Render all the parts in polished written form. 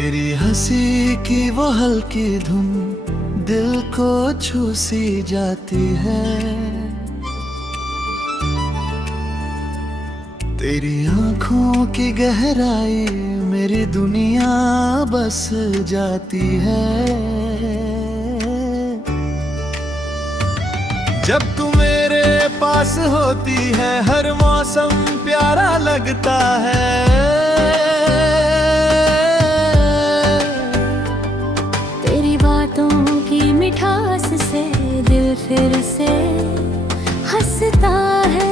तेरी हंसी की वो हल्की धुन दिल को छू सी जाती है। तेरी आंखों की गहराई मेरी दुनिया बस जाती है। जब तू मेरे पास होती है हर मौसम प्यारा लगता है। तेरी बातों की मिठास से दिल फिर से हंसता है।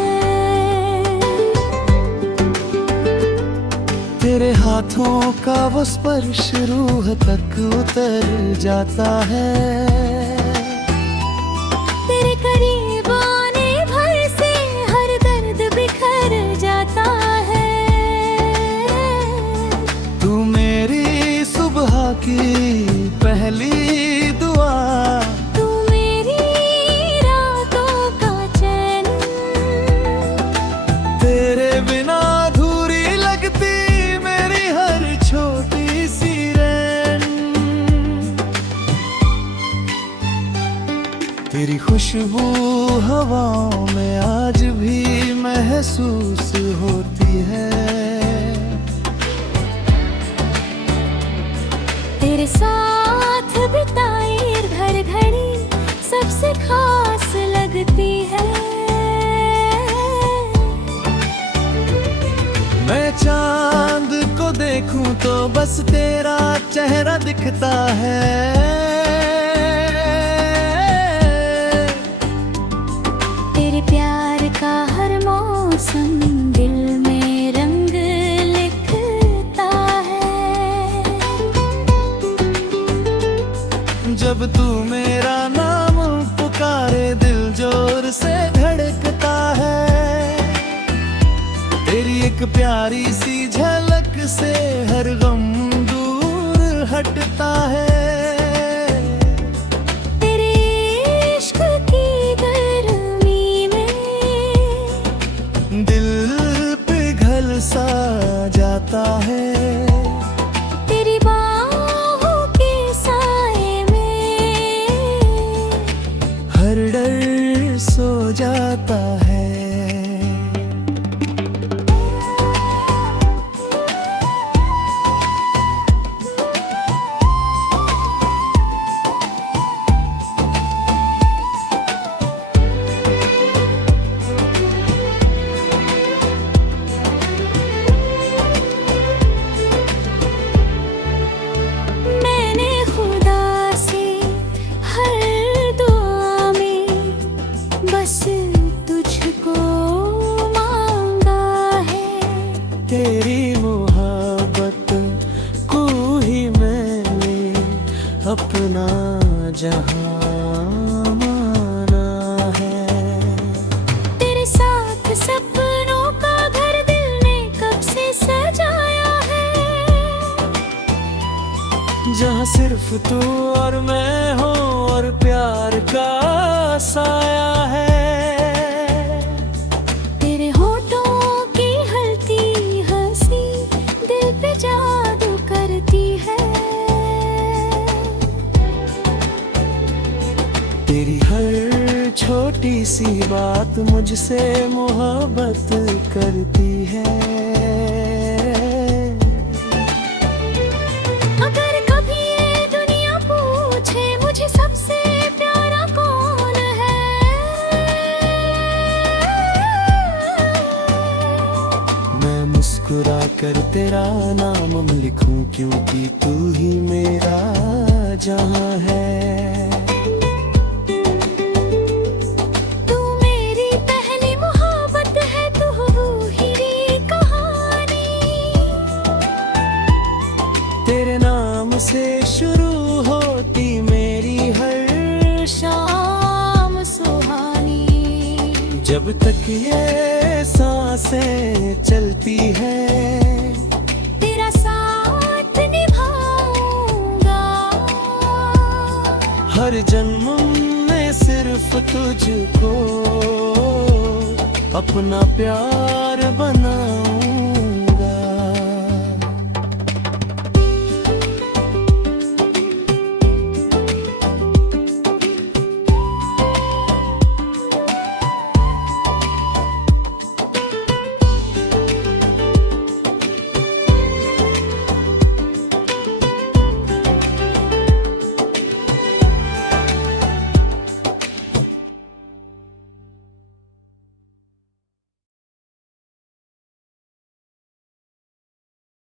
तेरे हाथों का वो स्पर्श रूह तक उतर जाता है। तेरे करीब आने भर से हर दर्द बिखर जाता है। तू मेरी सुबह की पहली दुआ, तू मेरी रातों का चैन। तेरे बिना अधूरी लगती मेरी हर छोटी सी रैन। तेरी खुशबू हवाओं में आज भी महसूस होती है। तेरे साथ बिताई हर घड़ी सबसे खास लगती है। मैं चांद को देखूं तो बस तेरा चेहरा दिखता है। तेरे प्यार का हर मौसम दिल में रंग लिखता है। जब तू मेरा नाम पुकारे दिल जोर से धड़कता है। तेरी एक प्यारी सी झलक से हर गम दूर हटता है। तेरे इश्क की गर्मी में दिल पिघल सा जाता है। तेरी बाहों के साए में हर डर सो जाता है। मैंने खुदा से हर दुआ में बस तुझको मांगा है। तेरी मोहब्बत को ही मैंने अपना जहां माना है। तेरे साथ सपनों का घर दिल ने कब से सजाया है। जहाँ सिर्फ तू और मैं हो और प्यार का साया है। तेरे होठों की हल्की हंसी दिल पे जादू करती है। तेरी हर छोटी सी बात मुझसे मोहब्बत करती है। अगर कभी ये दुनिया पूछे मुझे सबसे प्यारा कौन है, मैं मुस्कुरा कर तेरा नाम लिखूं क्योंकि तू ही मेरा जहां है। तू मेरी पहली मोहब्बत है, तू वो हीरी कहानी। तेरे नाम से शुरू होती मेरी हर शाम सुहानी। जब तक ये सांसें चलती है तेरा साथ निभाऊंगा। हर जन्म में सिर्फ तुझको अपना प्यार बना